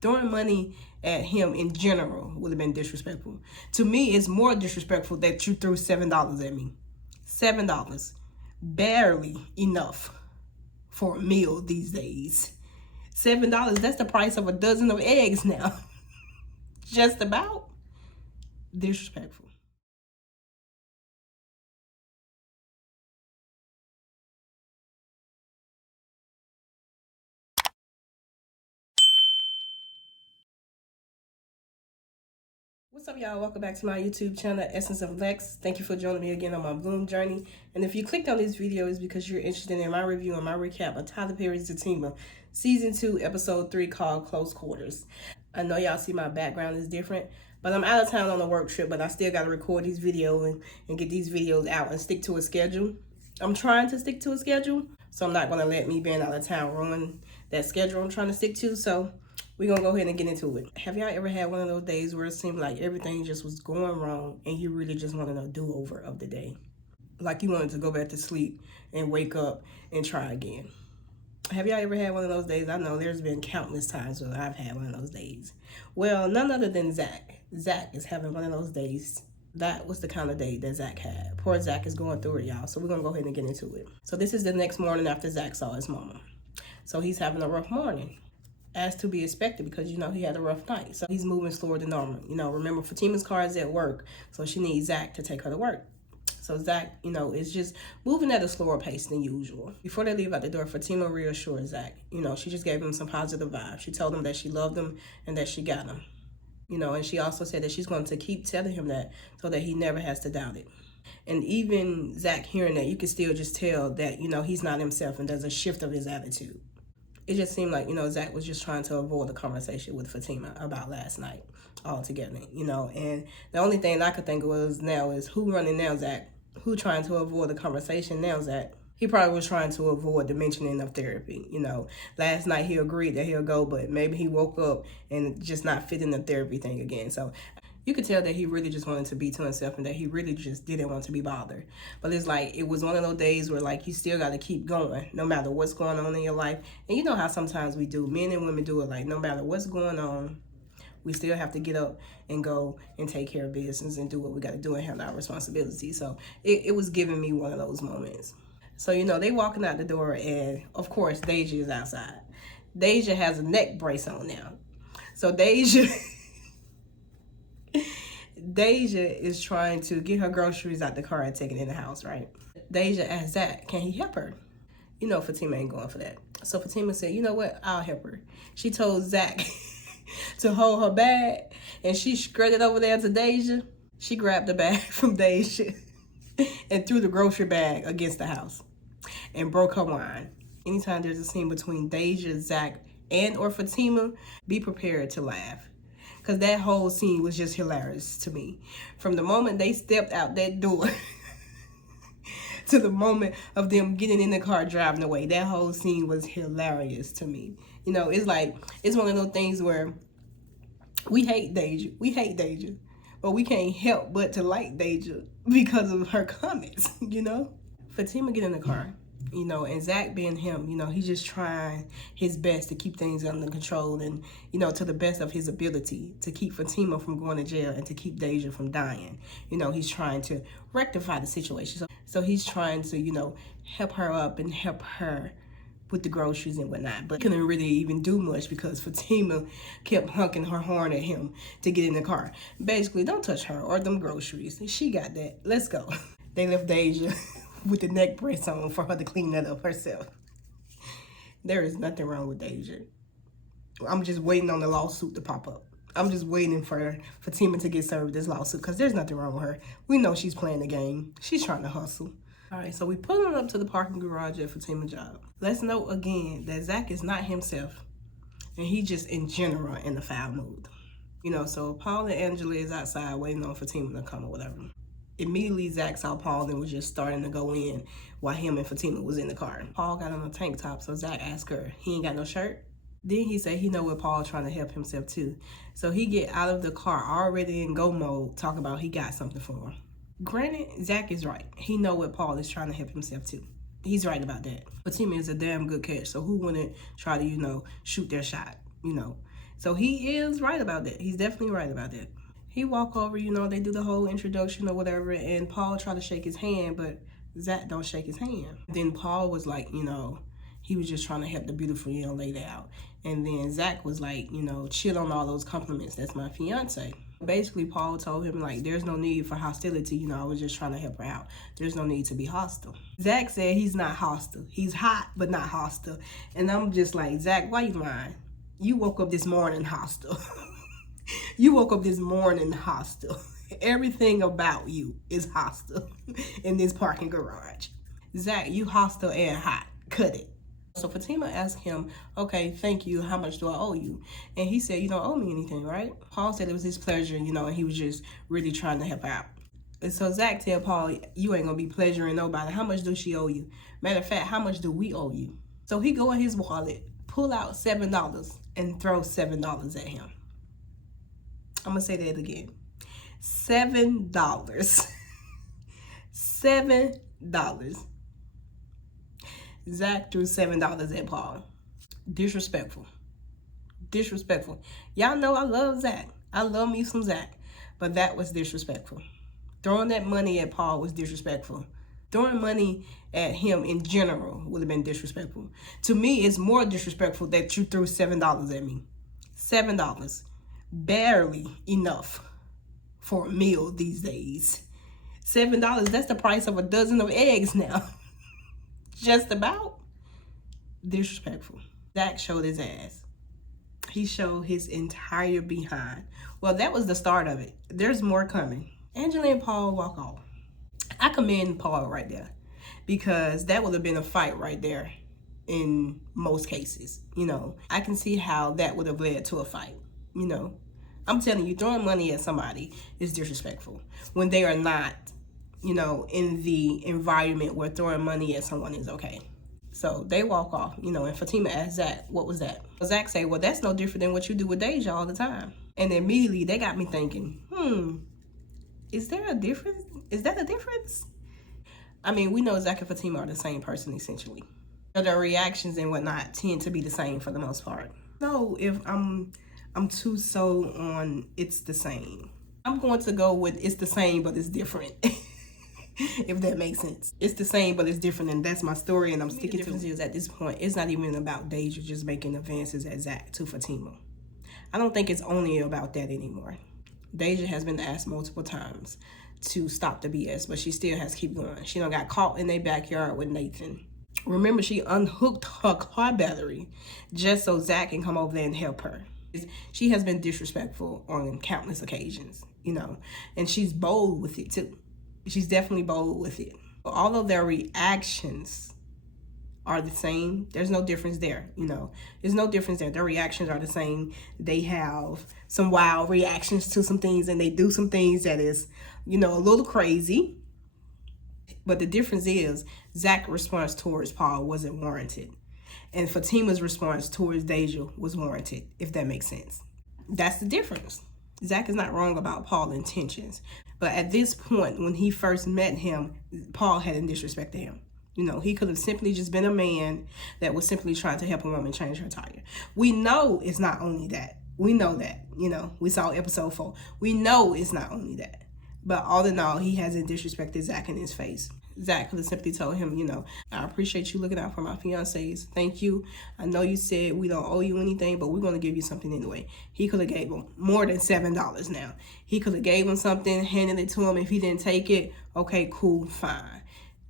Throwing money at him in general would have been disrespectful. To me, it's more disrespectful that you threw $7 at me. $7. Barely enough for a meal these days. $7, that's the price of a dozen of eggs now. Just about. Disrespectful. What's up, y'all? Welcome back to my YouTube channel, Essence of Lex. Thank you for joining me again on my Bloom journey. And if you clicked on this video, it's because you're interested in my review and my recap of Tyler Perry's Zatima, Season 2, Episode 3, called Close Quarters. I know y'all see my background is different, but I'm out of town on a work trip, but I still got to record these videos and get these videos out and stick to a schedule. I'm trying to stick to a schedule, so I'm not going to let me being out of town ruin that schedule I'm trying to stick to. So we're going to go ahead and get into it. Have y'all ever had one of those days where it seemed like everything just was going wrong and you really just wanted a do-over of the day? Like you wanted to go back to sleep and wake up and try again. Have y'all ever had one of those days? I know there's been countless times where I've had one of those days. Well, none other than Zach. Zach is having one of those days. That was the kind of day that Zach had. Poor Zach is going through it, y'all. So we're going to go ahead and get into it. So this is the next morning after Zach saw his mama. So he's having a rough morning, as to be expected, because, you know, he had a rough night. So he's moving slower than normal. You know, remember, Fatima's car is at work, so she needs Zach to take her to work. So Zach, you know, is just moving at a slower pace than usual. Before they leave out the door, Fatima reassured Zach. You know, she just gave him some positive vibes. She told him that she loved him and that she got him. You know, and she also said that she's going to keep telling him that so that he never has to doubt it. And even Zach hearing that, you can still just tell that, you know, he's not himself and there's a shift of his attitude. It just seemed like, you know, Zach was just trying to avoid the conversation with Fatima about last night altogether, you know. And the only thing I could think was now is who running now, Zach? Who trying to avoid the conversation now, Zach? He probably was trying to avoid the mentioning of therapy, you know. Last night he agreed that he'll go, but maybe he woke up and just not fit in the therapy thing again. So you could tell that he really just wanted to be to himself and that he really just didn't want to be bothered. But it's like, it was one of those days where, like, you still got to keep going no matter what's going on in your life. And you know how sometimes we do, men and women do it, like, no matter what's going on, we still have to get up and go and take care of business and do what we got to do and handle our responsibilities. So it was giving me one of those moments. So, you know, they walking out the door and, of course, Deja is outside. Deja has a neck brace on now. So Deja... Deja is trying to get her groceries out the car and take it in the house, right? Deja asked Zach, can he help her? You know Fatima ain't going for that. So Fatima said, you know what? I'll help her. She told Zach to hold her bag, and she strutted over there to Deja. She grabbed the bag from Deja and threw the grocery bag against the house and broke her wine. Anytime there's a scene between Deja, Zach, and or Fatima, be prepared to laugh. Because that whole scene was just hilarious to me. From the moment they stepped out that door to the moment of them getting in the car driving away, that whole scene was hilarious to me. You know, it's like, it's one of those things where we hate Deja. We hate Deja. But we can't help but to like Deja because of her comments, you know? Fatima get in the car. You know, and Zach being him, you know, he's just trying his best to keep things under control and, you know, to the best of his ability to keep Fatima from going to jail and to keep Deja from dying. You know, he's trying to rectify the situation. So he's trying to, you know, help her up and help her with the groceries and whatnot. But he couldn't really even do much because Fatima kept honking her horn at him to get in the car. Basically, don't touch her or them groceries. She got that. Let's go. They left Deja with the neck brace on for her to clean that up herself. There is nothing wrong with Deja. I'm just waiting on the lawsuit to pop up. I'm just waiting for Fatima to get served this lawsuit because there's nothing wrong with her. We know she's playing the game. She's trying to hustle. All right, so we pulling up to the parking garage at Fatima's job. Let's note again that Zach is not himself, and he just in general in a foul mood. You know, so Paul and Angela is outside waiting on Fatima to come or whatever. Immediately, Zach saw Paul and was just starting to go in while him and Fatima was in the car. Paul got on a tank top, so Zach asked her, he ain't got no shirt? Then he said he know what Paul trying to help himself too. So he get out of the car already in go mode, talking about he got something for him. Granted, Zach is right. He know what Paul is trying to help himself too. He's right about that. Fatima is a damn good catch, so who wouldn't try to, you know, shoot their shot, you know? So he is right about that. He's definitely right about that. He walk over, you know, they do the whole introduction or whatever, and Paul try to shake his hand, but Zach don't shake his hand. Then Paul was like, you know, he was just trying to help the beautiful young lady out. And then Zach was like, you know, chill on all those compliments. That's my fiance. Basically, Paul told him, like, there's no need for hostility. You know, I was just trying to help her out. There's no need to be hostile. Zach said he's not hostile. He's hot, but not hostile. And I'm just like, Zach, why you lying? You woke up this morning hostile. You woke up this morning hostile. Everything about you is hostile in this parking garage. Zach, you hostile and hot. Cut it. So Fatima asked him, okay, thank you. How much do I owe you? And he said, you don't owe me anything, right? Paul said it was his pleasure, you know, and he was just really trying to help out. And so Zach tell Paul, you ain't gonna be pleasuring nobody. How much do she owe you? Matter of fact, how much do we owe you? So he go in his wallet, pull out $7 and throw $7 at him. I'm gonna say that again. $7. $7. Zach threw $7 at Paul. Disrespectful. Disrespectful. Y'all know I love Zach. I love me some Zach. But that was disrespectful. Throwing that money at Paul was disrespectful. Throwing money at him in general would have been disrespectful. To me, it's more disrespectful that you threw $7 at me. $7. Barely enough for a meal these days. $7, that's the price of a dozen of eggs now. Just about. Disrespectful. Zach showed his ass. He showed his entire behind. Well, that was the start of it. There's more coming. Angela and Paul walk off. I commend Paul right there, because that would have been a fight right there in most cases. You know, I can see how that would have led to a fight. You know, I'm telling you, throwing money at somebody is disrespectful when they are not, you know, in the environment where throwing money at someone is okay. So they walk off, you know, and Fatima asked Zach, what was that? Zach say, well, that's no different than what you do with Deja all the time. And immediately they got me thinking, is there a difference? Is that a difference? I mean, we know Zach and Fatima are the same person, essentially. So their reactions and whatnot tend to be the same for the most part. So if I'm too sold on it's the same, I'm going to go with it's the same, but it's different. If that makes sense. It's the same, but it's different, and that's my story, and I'm sticking to it. At this point, it's not even about Deja just making advances at Zach to Fatima. I don't think it's only about that anymore. Deja has been asked multiple times to stop the BS, but she still has to keep going. She done got caught in their backyard with Nathan. Remember, she unhooked her car battery just so Zach can come over there and help her. She has been disrespectful on countless occasions, you know, and she's bold with it too. She's definitely bold with it. All of their reactions are the same. There's no difference there, you know. There's no difference there. Their reactions are the same. They have some wild reactions to some things, and they do some things that is, you know, a little crazy. But the difference is Zach's response towards Paul wasn't warranted, and Fatima's response towards Deja was warranted, if that makes sense. That's the difference. Zach is not wrong about Paul's intentions. But at this point, when he first met him, Paul hadn't disrespected him. You know, he could have simply just been a man that was simply trying to help a woman change her tire. We know it's not only that. We know that. You know, we saw episode 4. We know it's not only that. But all in all, he hasn't disrespected Zach in his face. Zach could have simply told him, you know, I appreciate you looking out for my fiancés. Thank you. I know you said we don't owe you anything, but we're going to give you something anyway. He could have gave him more than $7 now. He could have gave him something, handed it to him. If he didn't take it, okay, cool, fine.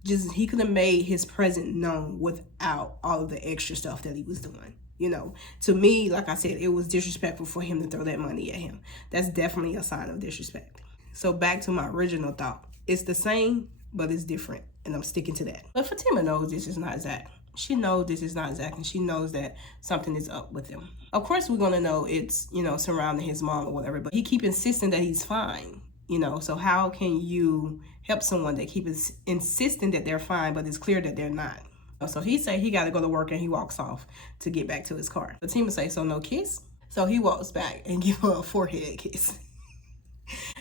Just, he could have made his presence known without all of the extra stuff that he was doing. You know, to me, like I said, it was disrespectful for him to throw that money at him. That's definitely a sign of disrespect. So back to my original thought. It's the same, but it's different, and I'm sticking to that. But Fatima knows this is not Zach. She knows this is not Zach, and she knows that something is up with him. Of course, we're going to know it's, you know, surrounding his mom or whatever, but he keep insisting that he's fine, you know. So how can you help someone that keep insisting that they're fine, but it's clear that they're not? So he say he got to go to work, and he walks off to get back to his car. Fatima say, so no kiss? So he walks back and give her a forehead kiss.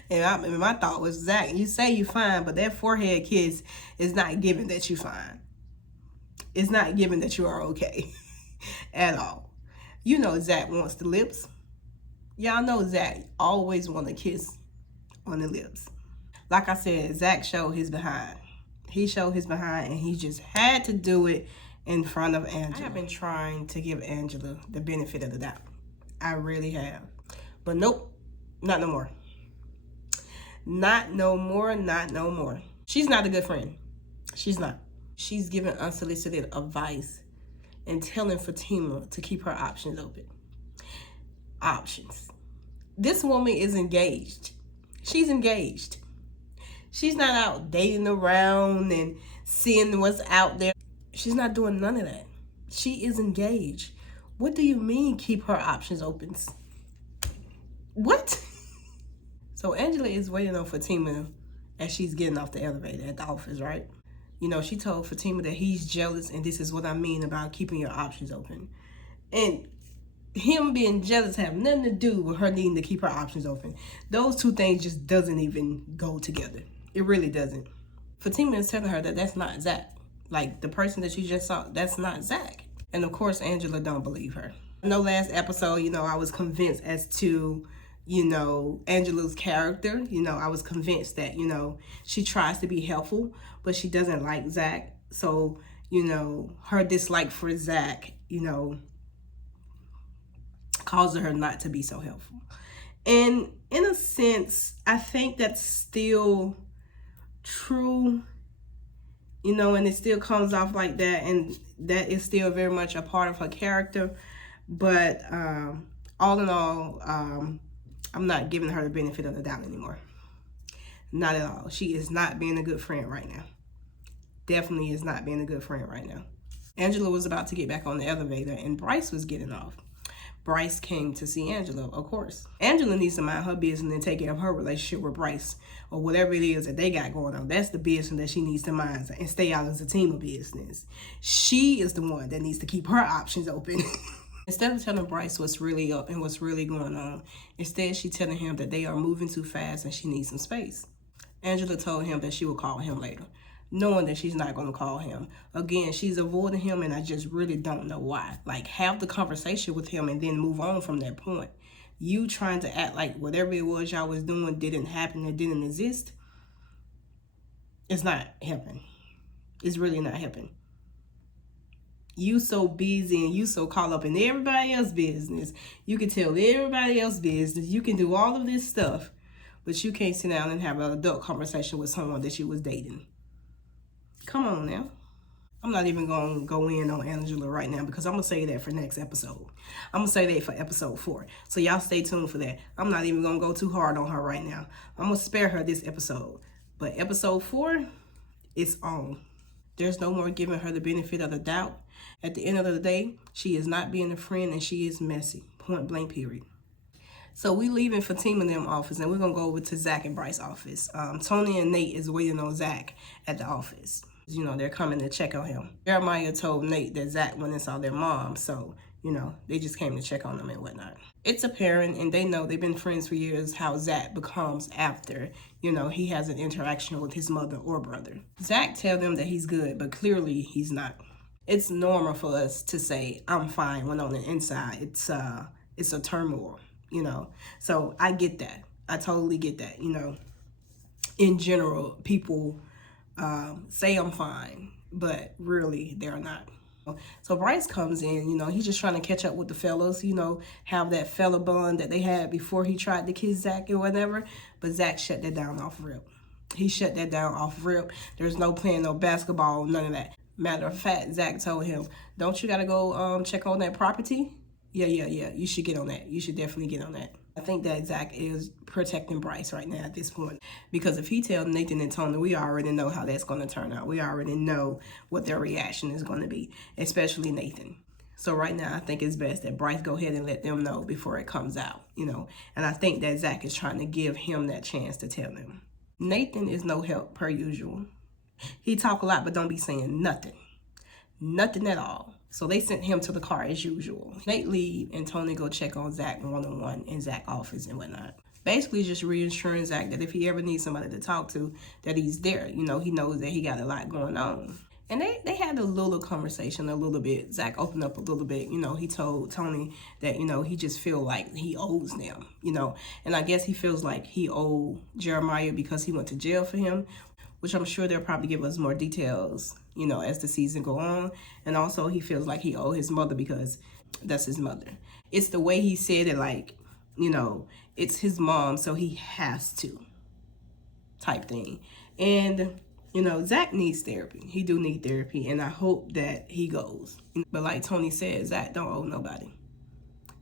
And my thought was, Zach, you say you fine, but that forehead kiss is not giving that you fine. It's not giving that you are okay at all. You know Zach wants the lips. Y'all know Zach always want to kiss on the lips. Like I said, Zach showed his behind. He showed his behind, and he just had to do it in front of Angela. I have been trying to give Angela the benefit of the doubt. I really have. But nope, not no more. Not no more, not no more. She's not a good friend. She's not. She's giving unsolicited advice and telling Fatima to keep her options open. Options. This woman is engaged. She's engaged. She's not out dating around and seeing what's out there. She's not doing none of that. She is engaged. What do you mean keep her options open? What? So Angela is waiting on Fatima as she's getting off the elevator at the office, right? You know, she told Fatima that he's jealous, and this is what I mean about keeping your options open. And him being jealous have nothing to do with her needing to keep her options open. Those two things just doesn't even go together. It really doesn't. Fatima is telling her that that's not Zach. Like, the person that you just saw, that's not Zach. And of course, Angela don't believe her. I know last episode, you know, I was convinced as to, you know, Angela's character. You know, I was convinced that, you know, she tries to be helpful, but she doesn't like Zach. So, you know, her dislike for Zach, you know, causes her not to be so helpful. And in a sense, I think that's still true, you know, and it still comes off like that, and that is still very much a part of her character. But all in all, I'm not giving her the benefit of the doubt anymore. Not at all. She is not being a good friend right now. Definitely is not being a good friend right now. Angela was about to get back on the elevator, and Bryce was getting off. Bryce came to see Angela, of course. Angela needs to mind her business and take care of her relationship with Bryce, or whatever it is that they got going on. That's the business that she needs to mind and stay out of Zatima business. She is the one that needs to keep her options open. Instead of telling Bryce what's really up and what's really going on, instead she's telling him that they are moving too fast and she needs some space. Angela told him that she would call him later, knowing that she's not going to call him. Again, she's avoiding him, and I just really don't know why. Like, have the conversation with him and then move on from that point. You trying to act like whatever it was y'all was doing didn't happen and didn't exist, it's not helping. It's really not helping. You so busy and you so caught up in everybody else's business. You can tell everybody else's business. You can do all of this stuff, but you can't sit down and have an adult conversation with someone that you was dating. Come on now. I'm not even going to go in on Angela right now because I'm going to say that for next episode. I'm going to say that for episode 4. So y'all stay tuned for that. I'm not even going to go too hard on her right now. I'm going to spare her this episode. But episode 4, it's on. There's no more giving her the benefit of the doubt. At the end of the day, she is not being a friend, and she is messy. Point blank, period. So we leaving Fatima in them office, and we're going to go over to Zach and Bryce's office. Tony and Nate is waiting on Zach at the office. You know, they're coming to check on him. Jeremiah told Nate that Zach went and saw their mom, so, you know, they just came to check on them and whatnot. It's apparent, and they know they've been friends for years, how Zach becomes after, you know, he has an interaction with his mother or brother. Zach tells them that he's good, but clearly he's not. It's normal for us to say, I'm fine, when on the inside, it's a turmoil, you know. So I get that. I totally get that, you know. In general, people say I'm fine, but really they're not. So Bryce comes in, you know, he's just trying to catch up with the fellas, you know, have that fella bond that they had before he tried to kiss Zach or whatever. But Zach shut that down off rip. He shut that down off rip. There's no playing no basketball, none of that. Matter of fact, Zach told him, don't you got to go check on that property? Yeah. You should get on that. You should definitely get on that. I think that Zach is protecting Bryce right now at this point. Because if he tells Nathan and Tony, we already know how that's going to turn out. We already know what their reaction is going to be, especially Nathan. So right now, I think it's best that Bryce go ahead and let them know before it comes out, you know. And I think that Zach is trying to give him that chance to tell them. Nathan is no help per usual. He talk a lot, but don't be saying nothing. Nothing at all. So they sent him to the car as usual. Nate leave and Tony go check on Zach one-on-one in Zach's office and whatnot. Basically just reassuring Zach that if he ever needs somebody to talk to, that he's there. You know, he knows that he got a lot going on. And they had a little conversation a little bit. Zach opened up a little bit. He told Tony that, he just feel like he owes them. And I guess he feels like he owed Jeremiah because he went to jail for him, which I'm sure they'll probably give us more details, as the season go on. And also he feels like he owed his mother because that's his mother. It's the way he said it, like, it's his mom, so he has to type thing. And Zach needs therapy. He do need therapy, and I hope that he goes. But like Tony said, Zach don't owe nobody.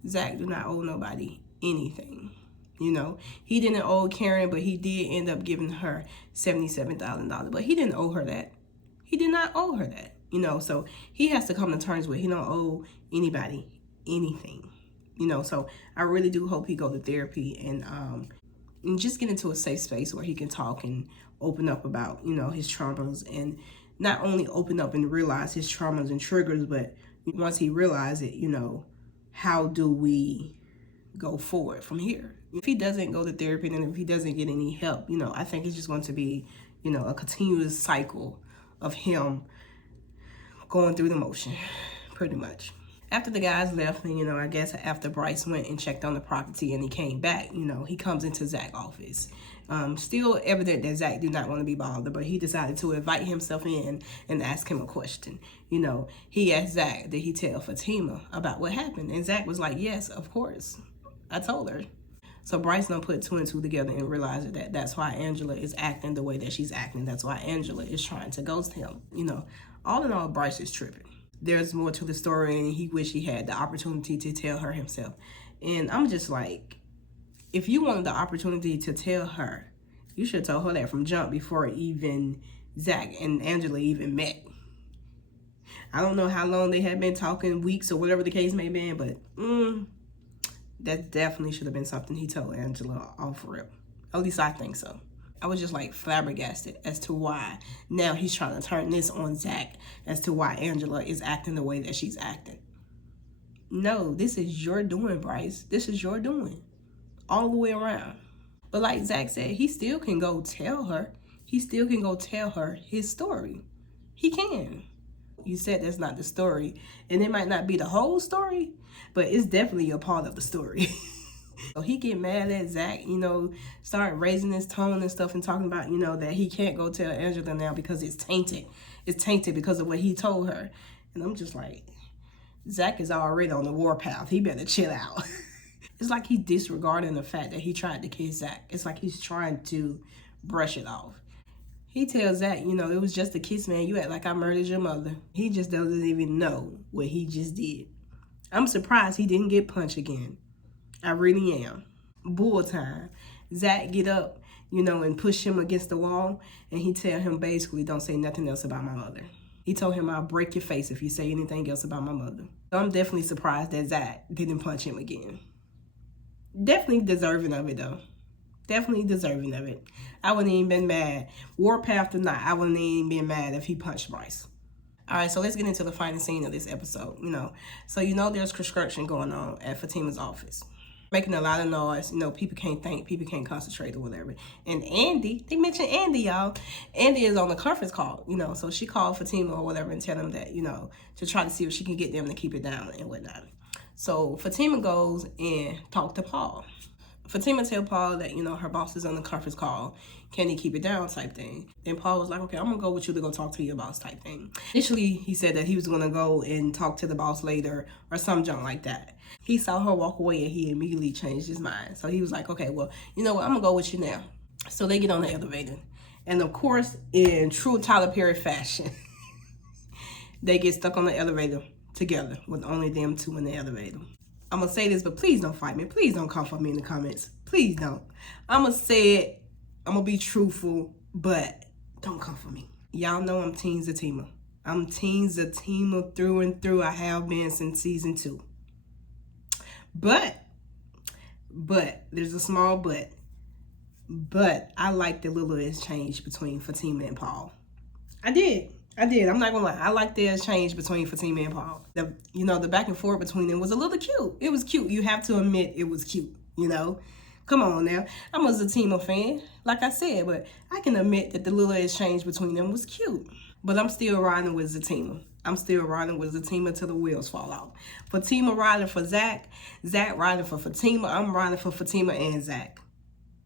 Zach do not owe nobody anything. He didn't owe Karen, but he did end up giving her $77,000. But he didn't owe her that. He did not owe her that. So he has to come to terms with he don't owe anybody anything. So I really do hope he go to therapy and just get into a safe space where he can talk and open up about, his traumas, and not only open up and realize his traumas and triggers, but once he realizes it, how do we go forward from here? If he doesn't go to therapy and if he doesn't get any help, I think it's just going to be, a continuous cycle of him going through the motion, pretty much. After the guys left, and I guess after Bryce went and checked on the property and he came back, he comes into Zach's office. Still evident that Zach do not want to be bothered, but he decided to invite himself in and ask him a question. He asked Zach, did he tell Fatima about what happened? And Zach was like, yes, of course. I told her. So Bryce done put two and two together and realized that that's why Angela is acting the way that she's acting. That's why Angela is trying to ghost him. All in all, Bryce is tripping. There's more to the story, and he wish he had the opportunity to tell her himself. And I'm just like, if you wanted the opportunity to tell her, you should have told her that from jump before even Zach and Angela even met. I don't know how long they had been talking, weeks or whatever the case may be, but that definitely should have been something he told Angela off rip. At least I think so. I was just like flabbergasted as to why now he's trying to turn this on Zach as to why Angela is acting the way that she's acting. No, this is your doing, Bryce. This is your doing. All the way around. But like Zach said, he still can go tell her. He still can go tell her his story. He can. You said that's not the story. And it might not be the whole story, but it's definitely a part of the story. So he get mad at Zach, start raising his tone and stuff and talking about, that he can't go tell Angela now because it's tainted. It's tainted because of what he told her. And I'm just like, Zach is already on the warpath. He better chill out. It's like he's disregarding the fact that he tried to kiss Zach. It's like he's trying to brush it off. He tells Zach, it was just a kiss, man. You act like I murdered your mother. He just doesn't even know what he just did. I'm surprised he didn't get punched again. I really am. Bull time. Zach get up, and push him against the wall, and he tell him basically, don't say nothing else about my mother. He told him, I'll break your face if you say anything else about my mother. So I'm definitely surprised that Zach didn't punch him again. Definitely deserving of it, though. Definitely deserving of it. I wouldn't even been mad. Warpath or not, I wouldn't even been mad if he punched Bryce. All right, so let's get into the final scene of this episode, So, there's construction going on at Fatima's office. Making a lot of noise. People can't think, people can't concentrate or whatever. And Andy, they mentioned Andy, y'all. Andy is on the conference call, so she called Fatima or whatever and tell them that, to try to see if she can get them to keep it down and whatnot. So Fatima goes and talks to Paul. Fatima tell Paul that, her boss is on the conference call. Can he keep it down type thing? And Paul was like, okay, I'm going to go with you to go talk to your boss type thing. Initially, he said that he was going to go and talk to the boss later or some junk like that. He saw her walk away and he immediately changed his mind. So he was like, okay, well, you know what? I'm going to go with you now. So they get on the elevator. And of course, in true Tyler Perry fashion, they get stuck on the elevator together with only them two in the elevator. I'm going to say this, but please don't fight me. Please don't come for me in the comments. Please don't. I'm going to say it. I'm going to be truthful, but don't come for me. Y'all know I'm Team Zatima. I'm Team Zatima through and through. I have been since season 2. But, there's a small but. But I like the little exchange between Fatima and Paul. I did. I'm not gonna lie. I like the exchange between Fatima and Paul. The back and forth between them was a little cute. It was cute. You have to admit it was cute, Come on now. I'm a Zatima fan, like I said, but I can admit that the little exchange between them was cute. But I'm still riding with Zatima. I'm still riding with Zatima till the wheels fall off. Fatima riding for Zach. Zach riding for Fatima. I'm riding for Fatima and Zach.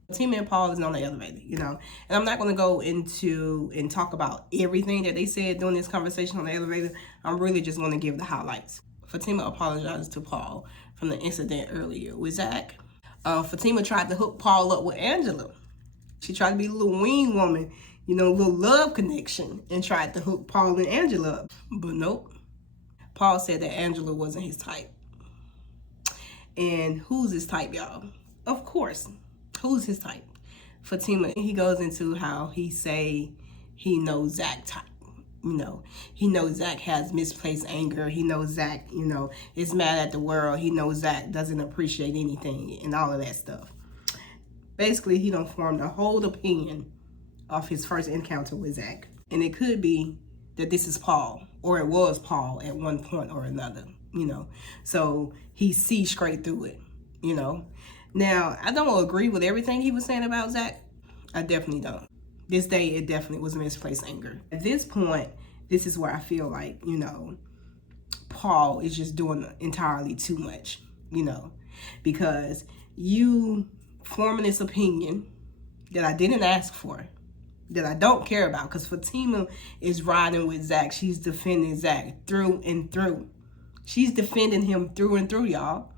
Fatima and Paul is on the elevator, And I'm not going to go into and talk about everything that they said during this conversation on the elevator. I'm really just going to give the highlights. Fatima apologized to Paul from the incident earlier with Zach. Fatima tried to hook Paul up with Angela. She tried to be a little wing woman, a little love connection, and tried to hook Paul and Angela up. But nope. Paul said that Angela wasn't his type. And who's his type, y'all? Of course. Who's his type? Fatima. He goes into how he say he knows Zach type. He knows Zach has misplaced anger. He knows Zach, is mad at the world. He knows Zach doesn't appreciate anything and all of that stuff. Basically, he done formed a whole opinion of his first encounter with Zach. And it could be that this is Paul, or it was Paul at one point or another, So he sees straight through it, Now, I don't agree with everything he was saying about Zach. I definitely don't. This day, it definitely was misplaced anger. At this point, this is where I feel like, Paul is just doing entirely too much, because you forming this opinion that I didn't ask for, that I don't care about, because Fatima is riding with Zach. She's defending Zach through and through. She's defending him through and through, y'all,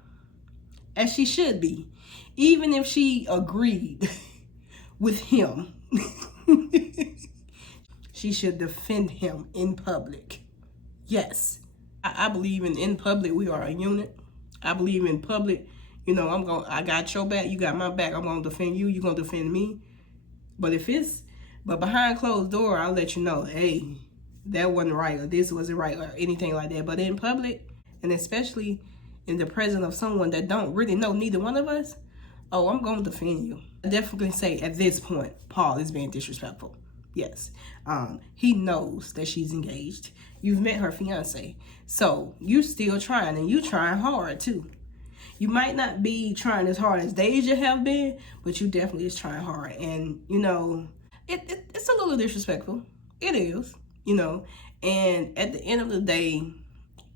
as she should be. Even if she agreed with him, she should defend him in public. Yes, I believe in public we are a unit. I believe in public, I got your back, you got my back. I'm gonna defend you, you gonna defend me. But behind closed door, I'll let you know, hey, that wasn't right, or this wasn't right, or anything like that. But in public, and especially in the presence of someone that don't really know neither one of us, oh, I'm gonna defend you. I definitely say at this point, Paul is being disrespectful. Yes, he knows that she's engaged. You've met her fiance, so you still trying, and you trying hard too. You might not be trying as hard as Deja have been, but you definitely is trying hard. And, it's a little disrespectful. It is, And at the end of the day,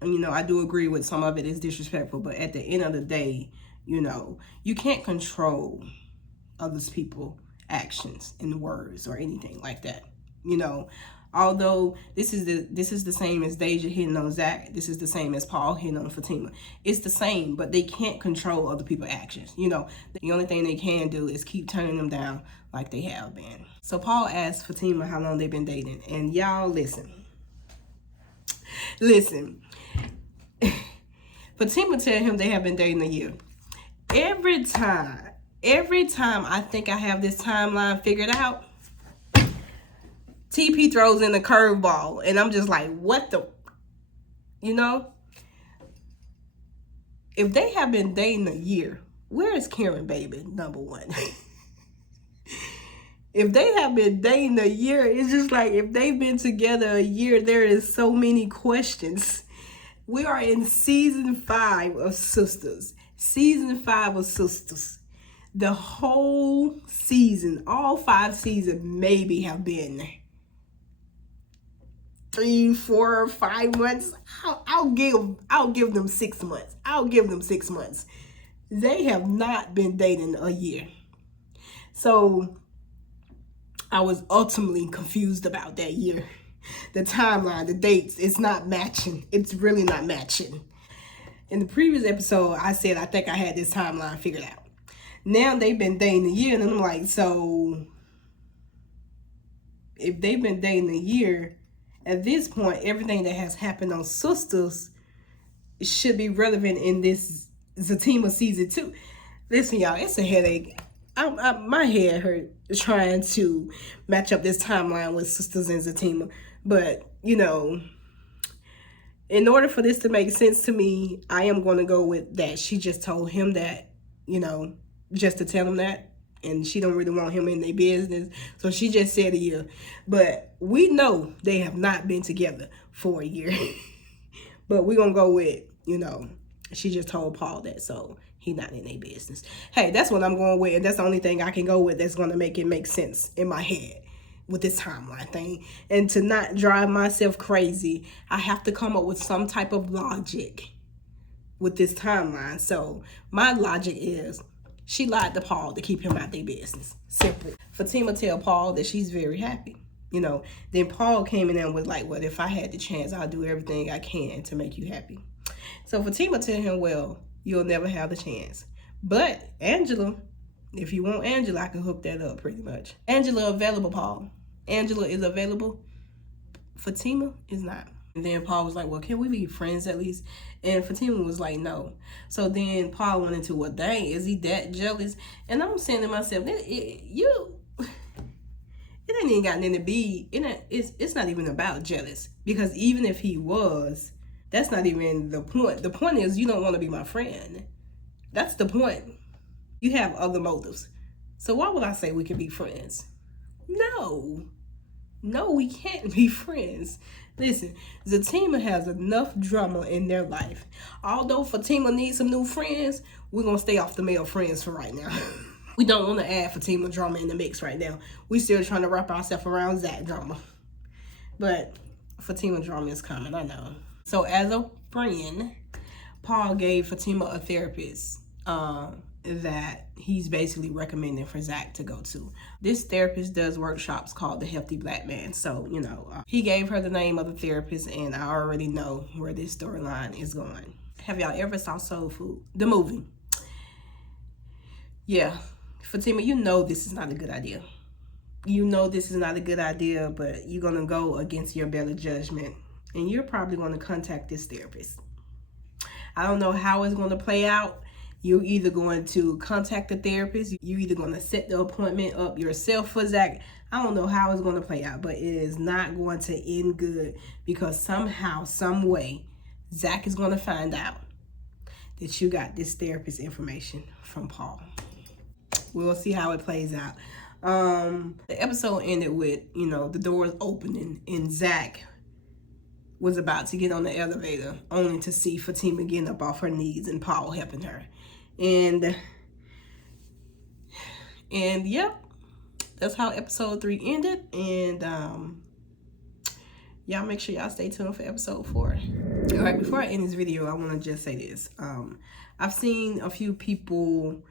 I do agree with some of it is disrespectful. But at the end of the day, you can't control others people's actions and words or anything like that. Although this is the same as Deja hitting on Zach, this is the same as Paul hitting on Fatima. It's the same, but they can't control other people's actions. The only thing they can do is keep turning them down like they have been. So Paul asked Fatima how long they've been dating, and y'all listen. Fatima tell him they have been dating a year. Every time I think I have this timeline figured out, TP throws in a curveball, and I'm just like, what the, If they have been dating a year, where is Karen, baby, number one? If they have been dating a year, it's just like, if they've been together a year, there is so many questions. We are in season 5 of Sisters. Season 5 of Sisters. The whole season, all 5 seasons maybe have been 3, 4, 5 months. I'll give them 6 months. I'll give them 6 months. They have not been dating a year. So I was ultimately confused about that year. The timeline, the dates, it's not matching. It's really not matching. In the previous episode, I said I think I had this timeline figured out. Now they've been dating a year, and I'm like, so if they've been dating a year, at this point, everything that has happened on Sisters should be relevant in this Zatima season 2. Listen, y'all, it's a headache. My head hurt trying to match up this timeline with Sisters and Zatima. But, in order for this to make sense to me, I am going to go with that she just told him that, just to tell him that. And she don't really want him in their business. So she just said a year. But we know they have not been together for a year. But we're going to go with, she just told Paul that. So he not in their business. Hey, that's what I'm going with, and that's the only thing I can go with that's going to make it make sense in my head with this timeline thing. And to not drive myself crazy, I have to come up with some type of logic with this timeline. So my logic is she lied to Paul to keep him out their business. Simple. Fatima tell Paul that she's very happy. You know, then Paul came in and was like, well, if I had the chance, I'll do everything I can to make you happy. So Fatima tell him, well, you'll never have the chance. But Angela, if you want Angela, I can hook that up pretty much. Angela available, Paul. Angela is available. Fatima is not. And then Paul was like, well, can we be friends at least? And Fatima was like, no. So then Paul went into, well, dang, is he that jealous? And I'm saying to myself, it ain't even got nothing to be. It's not even about jealous. Because even if he was, that's not even the point. The point is you don't want to be my friend. That's the point. You have other motives. So why would I say we can be friends? No, we can't be friends. Listen, Zatima has enough drama in their life. Although Fatima needs some new friends, we're going to stay off the male friends for right now. We don't want to add Fatima drama in the mix right now. We still trying to wrap ourselves around Zach drama. But Fatima drama is coming, I know. So as a friend, Paul gave Fatima a therapist that he's basically recommending for Zach to go to. This therapist does workshops called The Healthy Black Man. So, you know, he gave her the name of the therapist, and I already know where this storyline is going. Have y'all ever saw Soul Food? The movie. Yeah. Fatima, you know this is not a good idea. You know this is not a good idea, but you're going to go against your better judgment, and you're probably going to contact this therapist. I don't know how it's going to play out. You're either going to contact the therapist, you're either going to set the appointment up yourself for Zach. I don't know how it's going to play out, but it is not going to end good, because somehow, some way, Zach is going to find out that you got this therapist information from Paul. We'll see how it plays out. The episode ended with, you know, the doors opening and Zach was about to get on the elevator, only to see Fatima getting up off her knees and Paul helping her. And yep, that's how episode 3 ended. And y'all make sure y'all stay tuned for episode 4. All right, before I end this video, I want to just say this. I've seen a few people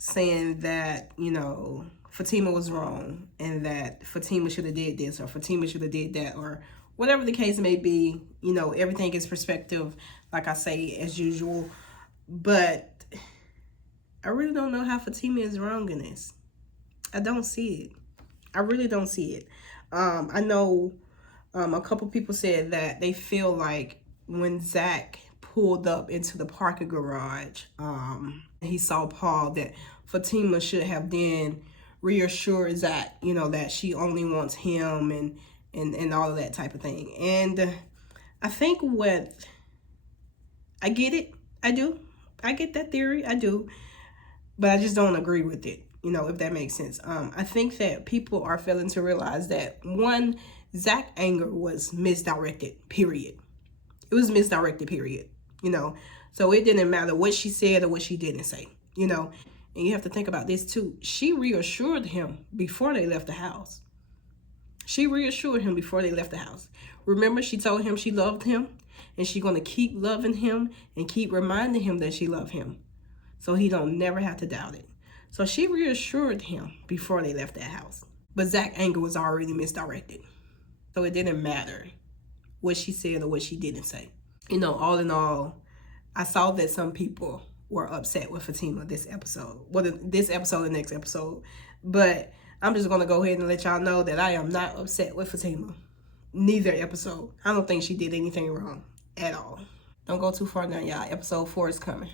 saying that, you know, Fatima was wrong and that Fatima should have did this or Fatima should have did that, or whatever the case may be. You know, everything is perspective, like I say, as usual. But I really don't know how Fatima is wrong in this. I don't see it. I really don't see it. I know a couple people said that they feel like when Zach pulled up into the parking garage, he saw Paul, that Fatima should have then reassured Zach, you know, that she only wants him and all of that type of thing. And I think I get it. I do. I get that theory. I do. But I just don't agree with it, you know, if that makes sense. I think that people are failing to realize that, one, Zach's anger was misdirected, period. It was misdirected, period, you know. So it didn't matter what she said or what she didn't say, you know. And you have to think about this too. She reassured him before they left the house. She reassured him before they left the house. Remember, she told him she loved him, and she's going to keep loving him and keep reminding him that she loved him, so he don't never have to doubt it. So she reassured him before they left that house. But Zach's anger was already misdirected. So it didn't matter what she said or what she didn't say. You know, all in all, I saw that some people were upset with Fatima this episode. Well, this episode and next episode. But I'm just going to go ahead and let y'all know that I am not upset with Fatima. Neither episode. I don't think she did anything wrong at all. Don't go too far now, y'all. Episode 4 is coming.